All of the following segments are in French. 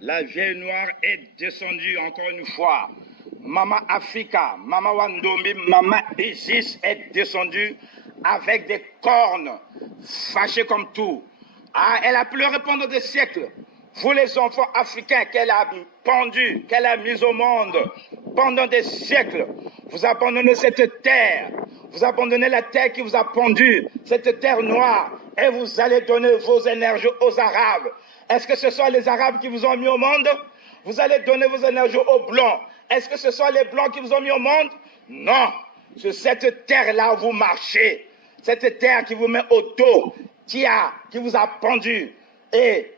La vieille noire est descendue encore une fois. Maman Africa, Maman Wandombi, Maman Isis est descendue avec des cornes, fâchées comme tout. Ah, elle a pleuré pendant des siècles. Vous les enfants africains qu'elle a pendus, qu'elle a mis au monde pendant des siècles, vous abandonnez cette terre. Vous abandonnez la terre qui vous a pendu, cette terre noire, et vous allez donner vos énergies aux Arabes. Est-ce que ce sont les Arabes qui vous ont mis au monde? Vous allez donner vos énergies aux Blancs. Est-ce que ce sont les Blancs qui vous ont mis au monde? Non. Sur cette terre-là, vous marchez. Cette terre qui vous met au dos, qui vous a pendu. Et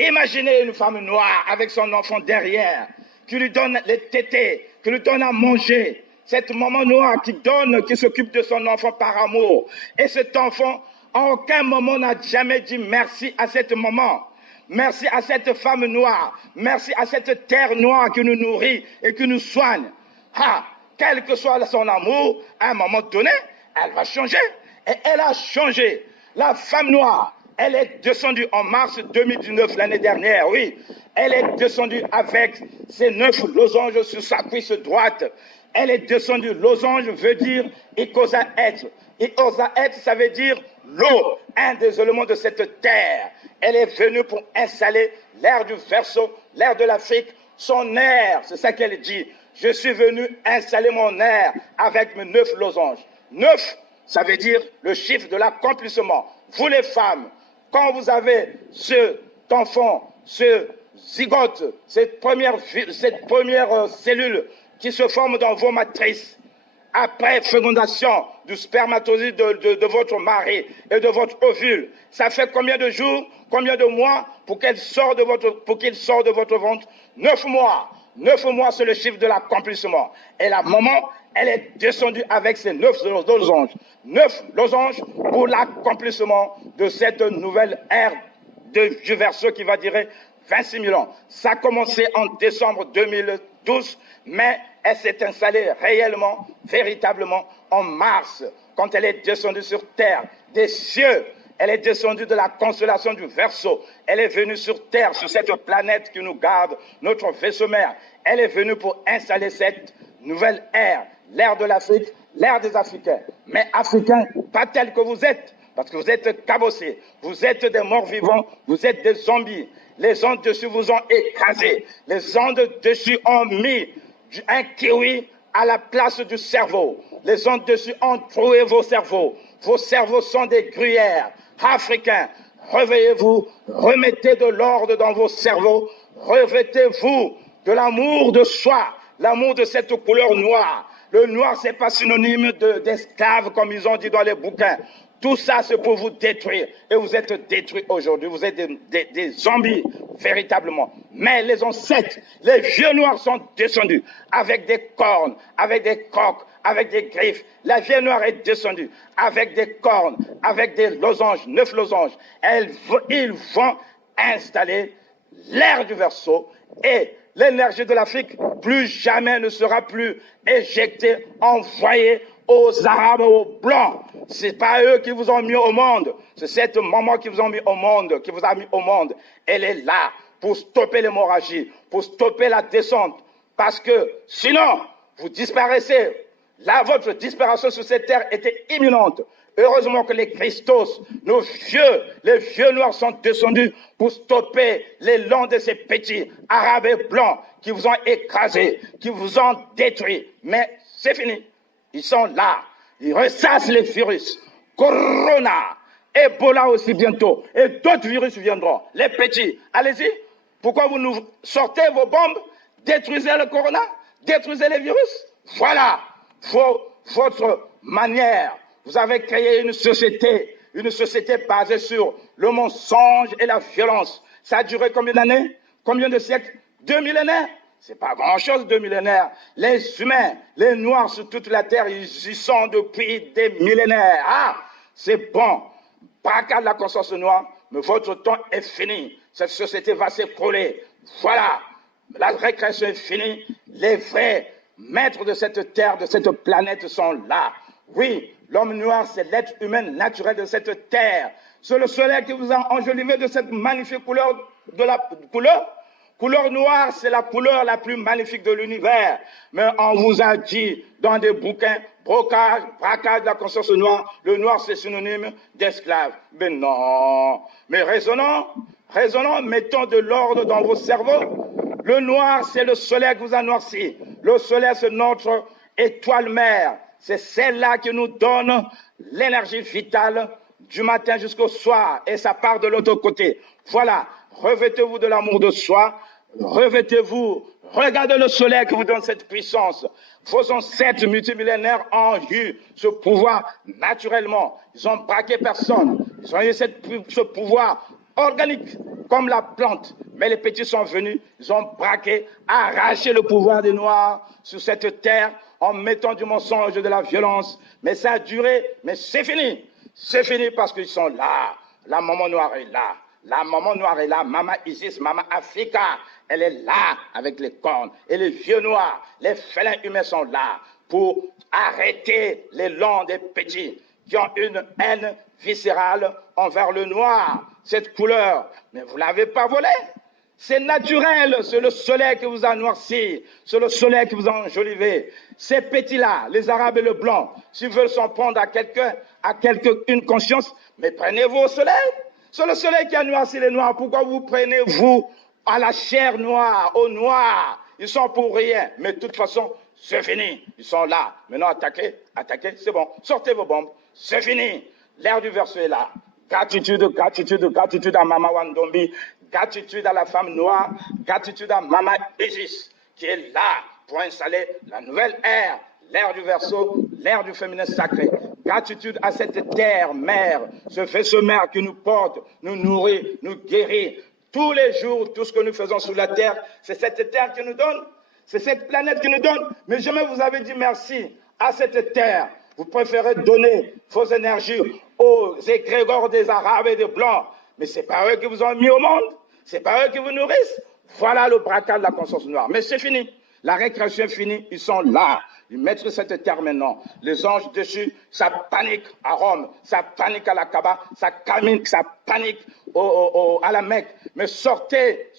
imaginez une femme noire avec son enfant derrière, qui lui donne les tétés, qui lui donne à manger. Cette maman noire qui s'occupe de son enfant par amour. Et cet enfant, en aucun moment n'a jamais dit merci à cette maman. Merci à cette femme noire. Merci à cette terre noire qui nous nourrit et qui nous soigne. Ah, quel que soit son amour, à un moment donné, elle va changer. Et elle a changé. La femme noire, elle est descendue en mars 2019, l'année dernière, oui. Elle est descendue avec ses 9 losanges sur sa cuisse droite. Elle est descendue. Losange veut dire Ikosa être. Ikosa être, ça veut dire l'eau, un des éléments de cette terre. Elle est venue pour installer l'air du Verseau, l'air de l'Afrique, son air. C'est ça qu'elle dit. Je suis venu installer mon air avec mes 9 losanges. 9, ça veut dire le chiffre de l'accomplissement. Vous les femmes, quand vous avez cet enfant, ce zygote, cette première cellule qui se forme dans vos matrices, après fécondation du spermatozoïde de votre mari et de votre ovule, ça fait combien de jours, combien de mois pour qu'il sorte de votre ventre? 9 mois. 9 mois, c'est le chiffre de l'accomplissement. Et la maman, elle est descendue avec ses 9 losanges. 9 losanges pour l'accomplissement de cette nouvelle ère du Verseau qui va durer 26 000 ans. Ça a commencé en décembre 2012, mais elle s'est installée réellement, véritablement, en mars, quand elle est descendue sur terre, des cieux. Elle est descendue de la constellation du Verseau. Elle est venue sur terre, sur cette planète qui nous garde, notre vaisseau mère. Elle est venue pour installer cette nouvelle ère, l'ère de l'Afrique, l'ère des Africains. Mais Africains, pas tels que vous êtes, parce que vous êtes cabossés, vous êtes des morts vivants, vous êtes des zombies. Les ondes dessus vous ont écrasé. Les ondes dessus ont mis un kiwi à la place du cerveau. Les ondes dessus ont troué vos cerveaux. Vos cerveaux sont des gruyères. Africains, réveillez-vous, remettez de l'ordre dans vos cerveaux, revêtez-vous de l'amour de soi, l'amour de cette couleur noire. Le noir, c'est pas synonyme d'esclave comme ils ont dit dans les bouquins. Tout ça, c'est pour vous détruire. Et vous êtes détruits aujourd'hui. Vous êtes des zombies, véritablement. Mais les ancêtres, les vieux noirs sont descendus avec des cornes, avec des coques, avec des griffes. La vieille noire est descendue avec des cornes, avec des losanges, 9 losanges. Ils vont installer l'ère du Verseau et l'énergie de l'Afrique plus jamais ne sera plus éjectée, envoyée aux Arabes, aux Blancs. C'est pas eux qui vous ont mis au monde. C'est cette maman qui vous a mis au monde, qui vous a mis au monde. Elle est là pour stopper l'hémorragie, pour stopper la descente. Parce que sinon, vous disparaissez. Là, votre disparition sur cette terre était imminente. Heureusement que les Christos, les vieux noirs sont descendus pour stopper l'élan de ces petits arabes et blancs qui vous ont écrasés, qui vous ont détruits. Mais c'est fini. Ils sont là. Ils ressassent les virus. Corona, Ebola aussi bientôt. Et d'autres virus viendront. Les petits, allez-y. Pourquoi vous nous sortez vos bombes? Détruisez le corona? Détruisez les virus? Voilà votre manière. Vous avez créé une société basée sur le mensonge et la violence. Ça a duré combien d'années? Combien de siècles? 2 millénaires? C'est pas grand-chose, 2 millénaires. Les humains, les noirs sur toute la terre, ils y sont depuis des millénaires. Ah, c'est bon. Pas qu'à la conscience noire, mais votre temps est fini. Cette société va s'écrouler. Voilà. La récréation est finie. Les vrais maîtres de cette terre, de cette planète sont là. Oui, l'homme noir, c'est l'être humain naturel de cette terre. C'est le soleil qui vous a enjolivé de cette magnifique couleur Couleur noire, c'est la couleur la plus magnifique de l'univers. Mais on vous a dit dans des bouquins, braquage de la conscience noire, le noir c'est synonyme d'esclave. Mais non. Mais raisonnons, mettons de l'ordre dans vos cerveaux. Le noir, c'est le soleil qui vous a noirci. Le soleil, c'est notre étoile mère. C'est celle-là qui nous donne l'énergie vitale du matin jusqu'au soir. Et ça part de l'autre côté. Voilà. Revêtez-vous de l'amour de soi. Revêtez-vous. Regardez le soleil qui vous donne cette puissance. Vos ancêtres multimillénaires ont eu ce pouvoir naturellement. Ils ont braqué personne. Ils ont eu ce pouvoir organique comme la plante. Mais les petits sont venus, ils ont braqué, arraché le pouvoir des Noirs sur cette terre en mettant du mensonge et de la violence. Mais ça a duré, mais c'est fini. C'est fini parce qu'ils sont là. La maman noire est là. La maman noire est là. Maman Isis, maman Africa, elle est là avec les cornes. Et les vieux noirs, les félins humains sont là pour arrêter les longs des petits qui ont une haine viscérale envers le noir, cette couleur. Mais vous ne l'avez pas volée. C'est naturel, c'est le soleil qui vous a noirci, c'est le soleil qui vous a enjolivé. Ces petits-là, les Arabes et le blanc, s'ils veulent s'en prendre à quelqu'un, une conscience, mais prenez-vous au soleil. C'est le soleil qui a noirci les noirs. Pourquoi vous prenez-vous à la chair noire, aux noirs? Ils sont pour rien. Mais de toute façon, c'est fini. Ils sont là. Maintenant, attaquez, c'est bon. Sortez vos bombes. C'est fini. L'ère du verset est là. Gratitude, gratitude, gratitude à Mama Wandombi. Gratitude à la femme noire. Gratitude à Mama Isis, qui est là pour installer la nouvelle ère. L'ère du verseau, l'ère du féminin sacré. Gratitude à cette terre, mère, ce vaisseau mère qui nous porte, nous nourrit, nous guérit. Tous les jours, tout ce que nous faisons sur la terre, c'est cette terre qui nous donne, c'est cette planète qui nous donne. Mais jamais vous avez dit merci à cette terre. Vous préférez donner vos énergies aux égrégores des Arabes et des Blancs. Mais c'est pas eux qui vous ont mis au monde. C'est pas eux qui vous nourrissent. Voilà le braquage de la conscience noire. Mais c'est fini. La récréation est finie. Ils sont là. Ils mettent cette terre maintenant. Les anges dessus, ça panique à Rome, ça panique à la Kaaba, ça panique à la Mecque. Mais sortez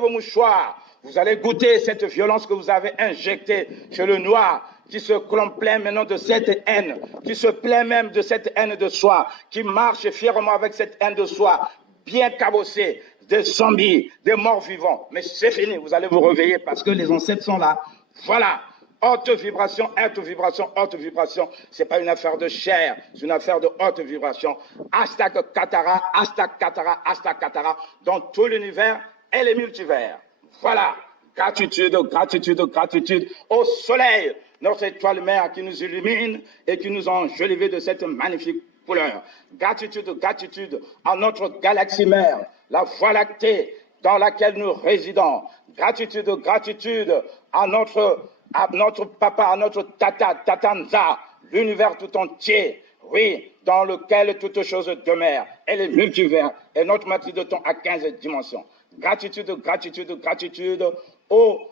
vos mouchoirs. Vous allez goûter cette violence que vous avez injectée chez le noir, qui se plaint maintenant de cette haine, qui se plaint même de cette haine de soi, qui marche fièrement avec cette haine de soi, bien cabossée, des zombies, des morts vivants. Mais c'est fini, vous allez vous réveiller parce que les ancêtres sont là. Voilà. Haute vibration, haute vibration, haute vibration. C'est pas une affaire de chair, c'est une affaire de haute vibration. Hashtag Katara, hashtag Katara, hashtag Katara, dans tout l'univers et les multivers. Voilà. Gratitude, gratitude, gratitude au soleil, notre étoile mère qui nous illumine et qui nous a enjolivé de cette magnifique couleur. Gratitude, gratitude à notre galaxie mère, la Voie lactée dans laquelle nous résidons. Gratitude, gratitude à notre papa, à notre tatanza, l'univers tout entier, oui, dans lequel toutes choses demeurent, et les multivers, et notre matrice de temps à 15 dimensions. Gratitude, gratitude, gratitude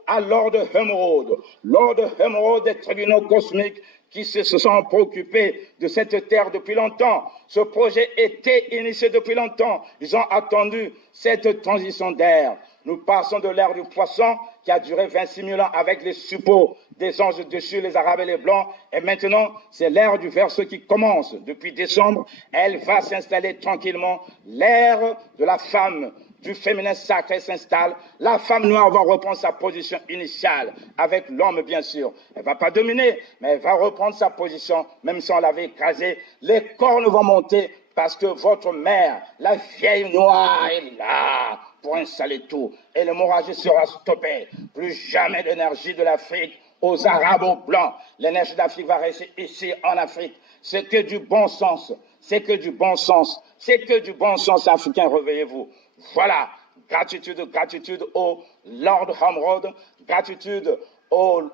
à Lord Emerald. Lord Emerald des tribunaux cosmiques qui se sont préoccupés de cette terre depuis longtemps. Ce projet était initié depuis longtemps. Ils ont attendu cette transition d'air. Nous passons de l'ère du poisson qui a duré 26 000 ans avec les suppôts des anges dessus, les Arabes et les Blancs. Et maintenant, c'est l'ère du verseau qui commence. Depuis décembre, elle va s'installer tranquillement. L'ère de la femme, du féminin sacré s'installe. La femme noire va reprendre sa position initiale, avec l'homme bien sûr. Elle ne va pas dominer, mais elle va reprendre sa position, même si on l'avait écrasée. Les cornes vont monter parce que votre mère, la vieille noire, est là pour installer tout. Et l'hémorragie sera stoppée. Plus jamais d'énergie de l'Afrique aux Arabes, aux Blancs. L'énergie d'Afrique va rester ici en Afrique. C'est que du bon sens. C'est que du bon sens. C'est que du bon sens africain. Réveillez-vous. Voilà. Gratitude, gratitude au Lord Emerald. Gratitude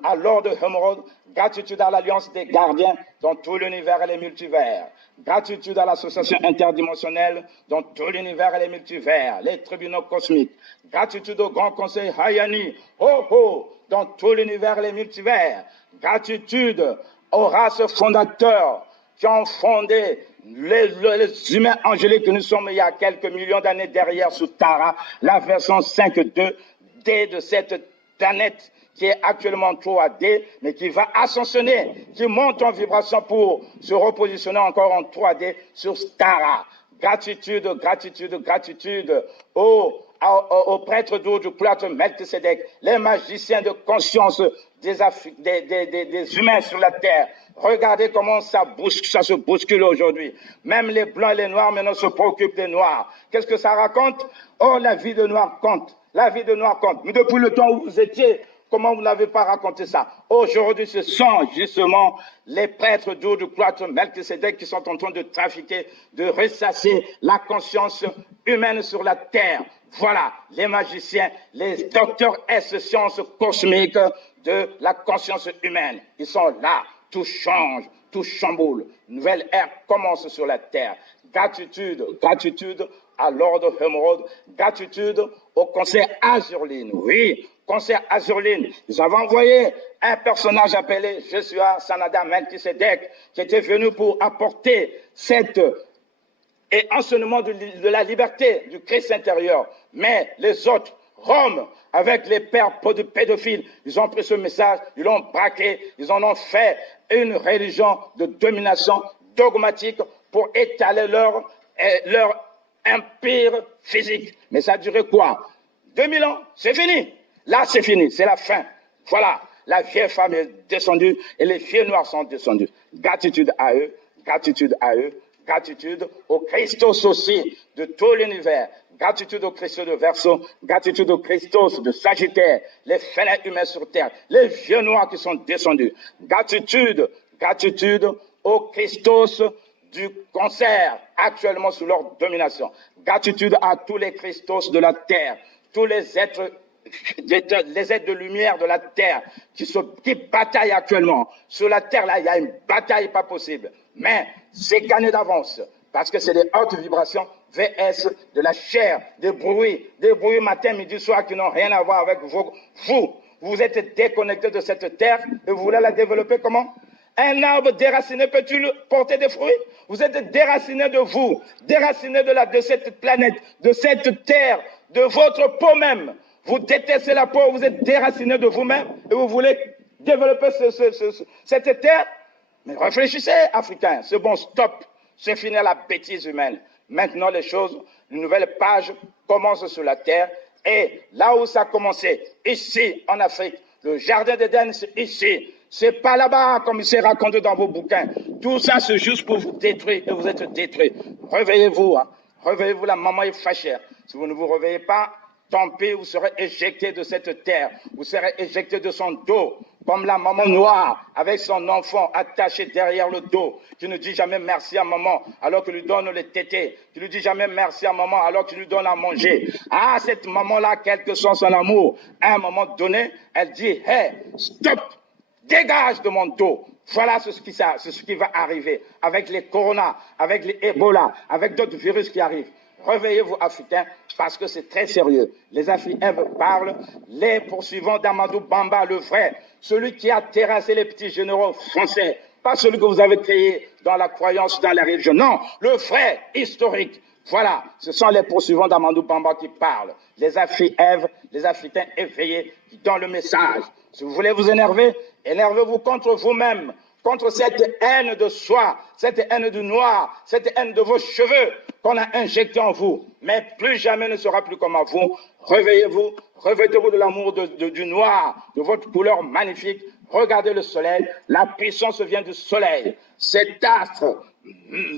à Lord Emerald. Gratitude à l'Alliance des gardiens dans tout l'univers et les multivers. Gratitude à l'association interdimensionnelle dans tout l'univers et les multivers, les tribunaux cosmiques. Gratitude au Grand Conseil Hayani, dans tout l'univers et les multivers. Gratitude aux races fondateurs qui ont fondé les humains angéliques que nous sommes il y a quelques millions d'années derrière sous Tara, la version 5.2 l'humanité de cette planète qui est actuellement en 3D, mais qui va ascensionner, qui monte en vibration pour se repositionner encore en 3D sur Stara. Gratitude, gratitude, gratitude aux prêtres d'eau du cloître Melchisedec, les magiciens de conscience des humains sur la terre. Regardez comment ça se bouscule aujourd'hui. Même les blancs et les noirs maintenant se préoccupent des noirs. Qu'est-ce que ça raconte? Oh, la vie de noir compte. La vie de noir compte. Mais depuis le temps où vous étiez, comment vous n'avez pas raconté ça? Aujourd'hui, ce sont justement les prêtres d'eau du cloître Melchisedec qui sont en train de trafiquer, de ressasser la conscience humaine sur la terre. Voilà, les magiciens, les docteurs S sciences cosmiques de la conscience humaine. Ils sont là, tout change, tout chamboule. Une nouvelle ère commence sur la terre. Gratitude, gratitude à Lord Emerald, gratitude au concert Azurline. Oui, concert Azurline. Ils avaient envoyé un personnage appelé Joshua Sanada Melchisedec qui était venu pour apporter cet enseignement de la liberté du Christ intérieur. Mais les autres, Rome, avec les pères pédophiles, ils ont pris ce message, ils l'ont braqué, ils en ont fait une religion de domination dogmatique pour étaler leur empire physique. Mais ça a duré quoi? 2000 ans, c'est fini. Là, c'est fini, c'est la fin. Voilà, la vieille femme est descendue et les vieux noirs sont descendus. Gratitude à eux, gratitude à eux, gratitude au Christos aussi de tout l'univers. Gratitude au Christos de Verseau, gratitude au Christos de Sagittaire, les félins humains sur terre, les vieux noirs qui sont descendus. Gratitude, gratitude au Christos du concert actuellement sous leur domination. Gratitude à tous les Christos de la terre, tous les êtres de lumière de la terre qui bataillent actuellement. Sur la terre, là, il y a une bataille pas possible. Mais c'est gagné d'avance parce que c'est des hautes vibrations VS de la chair, des bruits matin, midi, soir qui n'ont rien à voir avec vous. Vous êtes déconnectés de cette terre et vous voulez la développer comment? Un arbre déraciné peut-il porter des fruits? Vous êtes déraciné de vous, déraciné de cette planète, de cette terre, de votre peau même. Vous détestez la peau, vous êtes déraciné de vous-même et vous voulez développer cette terre? Mais réfléchissez, Africains, c'est bon, stop, c'est fini la bêtise humaine. Maintenant, les choses, une nouvelle page commence sur la terre et là où ça a commencé, ici en Afrique, le jardin d'Éden, c'est ici. C'est pas là-bas, comme il s'est raconté dans vos bouquins. Tout ça, c'est juste pour vous détruire et vous êtes détruits. Réveillez-vous, hein. Réveillez-vous, la maman est fâchée. Si vous ne vous réveillez pas, tant pis, vous serez éjecté de cette terre. Vous serez éjecté de son dos, comme la maman noire, avec son enfant attaché derrière le dos, qui ne dit jamais merci à maman, alors que lui donne les tétés, qui ne dit jamais merci à maman, alors que lui donne à manger. Ah, cette maman-là, quel que soit son amour, à un moment donné, elle dit, hey, stop! Dégage de mon dos. Voilà ce qui va arriver avec les coronas, avec les Ebola, avec d'autres virus qui arrivent. Réveillez-vous, Africains, parce que c'est très sérieux. Les Africains parlent, les poursuivants d'Amadou Bamba, le vrai, celui qui a terrassé les petits généraux français, pas celui que vous avez créé dans la croyance, dans la religion. Non, le vrai, historique. Voilà, ce sont les poursuivants d'Amadou Bamba qui parlent. Les Africains éveillés qui donnent le message. Si vous voulez vous énerver, énervez-vous contre vous-même, contre cette haine de soi, cette haine du noir, cette haine de vos cheveux qu'on a injecté en vous. Mais plus jamais ne sera plus comme à vous. Réveillez-vous, revêtez-vous de l'amour du noir, de votre couleur magnifique. Regardez le soleil, la puissance vient du soleil. Cet astre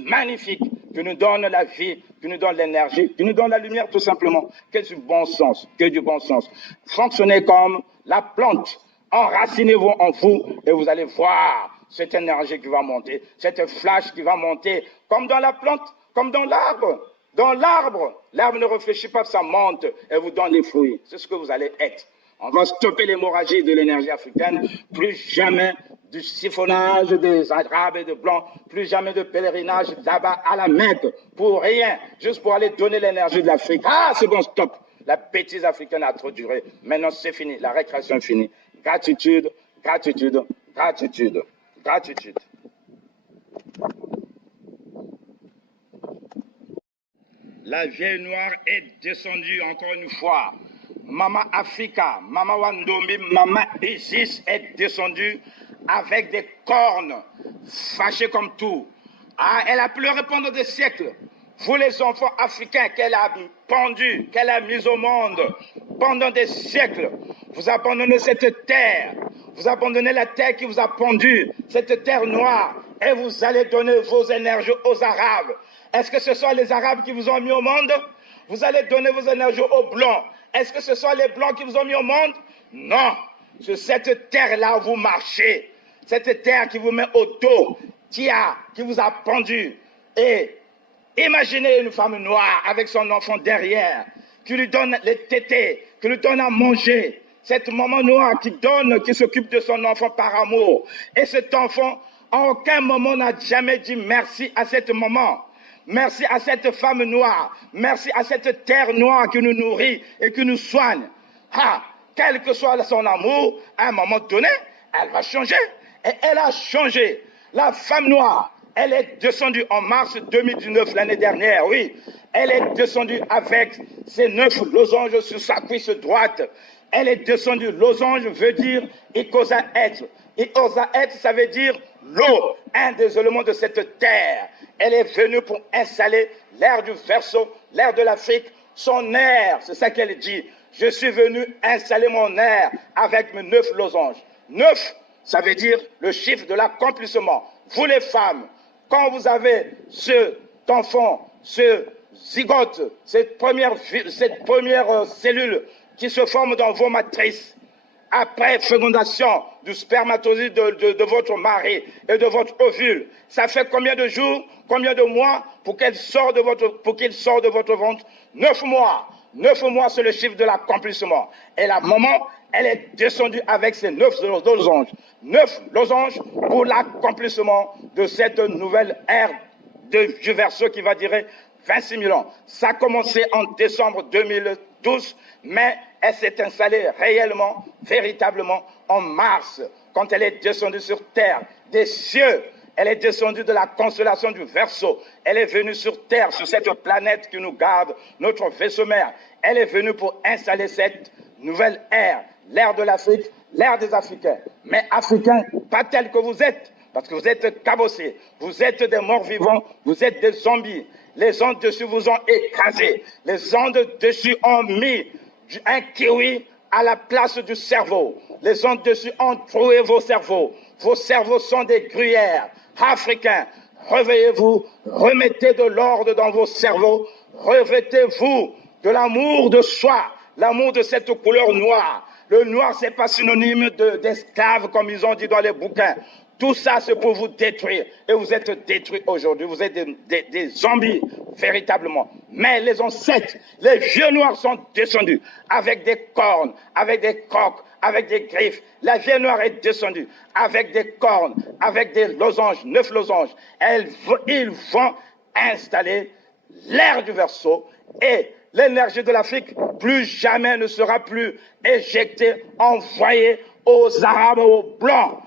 magnifique qui nous donne la vie, qui nous donne l'énergie, qui nous donne la lumière tout simplement. Que du bon sens, que du bon sens. Fonctionnez comme la plante. Enracinez-vous en vous et vous allez voir cette énergie qui va monter, cette flash qui va monter, comme dans la plante, comme dans l'arbre. Dans l'arbre, l'arbre ne réfléchit pas, ça monte et vous donne des fruits. C'est ce que vous allez être. On va stopper l'hémorragie de l'énergie africaine. Plus jamais du siphonnage des Arabes et des Blancs. Plus jamais de pèlerinage là-bas à la Mecque. Pour rien. Juste pour aller donner l'énergie de l'Afrique. Ah, c'est bon, stop. La bêtise africaine a trop duré. Maintenant, c'est fini. La récréation est finie. Gratitude, gratitude, gratitude, gratitude. La vieille noire est descendue encore une fois. Maman Africa, Maman Wandombi, Maman Isis est descendue avec des cornes, fâchée comme tout. Ah, elle a pleuré pendant des siècles. Vous les enfants africains qu'elle a pendus, qu'elle a mis au monde pendant des siècles, vous abandonnez cette terre, vous abandonnez la terre qui vous a pendu, cette terre noire, et vous allez donner vos énergies aux Arabes. Est-ce que ce sont les Arabes qui vous ont mis au monde? Vous allez donner vos énergies aux Blancs. Est-ce que ce sont les Blancs qui vous ont mis au monde? Non. Sur cette terre-là, vous marchez. Cette terre qui vous met au dos, qui vous a pendu. Et imaginez une femme noire avec son enfant derrière, qui lui donne les tétés, qui lui donne à manger. Cette maman noire qui s'occupe de son enfant par amour. Et cet enfant, en aucun moment n'a jamais dit merci à cette maman. Merci à cette femme noire. Merci à cette terre noire qui nous nourrit et qui nous soigne. Ah, quel que soit son amour, à un moment donné, elle va changer. Et elle a changé. La femme noire, elle est descendue en mars 2019, l'année dernière, oui. Elle est descendue avec ses 9 losanges sur sa cuisse droite. Elle est descendue. Losange veut dire Ikosa être. Ikosa être, ça veut dire l'eau, un des éléments de cette terre. Elle est venue pour installer l'air du Verseau, l'air de l'Afrique, son air. C'est ça qu'elle dit. Je suis venu installer mon air avec mes 9 losanges. 9, ça veut dire le chiffre de l'accomplissement. Vous les femmes, quand vous avez cet enfant, ce zygote, cette première cellule qui se forme dans vos matrices, après fécondation du spermatozoïde de votre mari et de votre ovule, ça fait combien de jours, combien de mois pour qu'il sorte de votre ventre? 9 mois. 9 mois, c'est le chiffre de l'accomplissement. Et la maman, elle est descendue avec ses 9 losanges. 9 losanges pour l'accomplissement de cette nouvelle ère du Verseau qui va durer 26 000 ans. Ça a commencé en décembre 2012, mais elle s'est installée réellement, véritablement, en mars, quand elle est descendue sur terre, des cieux. Elle est descendue de la constellation du Verseau. Elle est venue sur terre, sur cette planète qui nous garde, notre vaisseau mère. Elle est venue pour installer cette nouvelle ère, l'ère de l'Afrique, l'ère des Africains. Mais Africains, pas tels que vous êtes, parce que vous êtes cabossés, vous êtes des morts vivants, vous êtes des zombies. Les ondes dessus vous ont écrasé. Les ondes dessus ont mis un kiwi à la place du cerveau. Les ondes dessus ont troué vos cerveaux. Vos cerveaux sont des gruyères. Africains, réveillez-vous, remettez de l'ordre dans vos cerveaux, revêtez-vous de l'amour de soi, l'amour de cette couleur noire. Le noir, c'est pas synonyme d'esclave comme ils ont dit dans les bouquins. Tout ça, c'est pour vous détruire. Et vous êtes détruits aujourd'hui. Vous êtes des zombies, véritablement. Mais les ancêtres, les vieux noirs sont descendus avec des cornes, avec des coques, avec des griffes. La vieille noire est descendue avec des cornes, avec des losanges, 9 losanges. Ils vont installer l'ère du Verseau et l'énergie de l'Afrique plus jamais ne sera plus éjectée, envoyée aux Arabes, aux Blancs.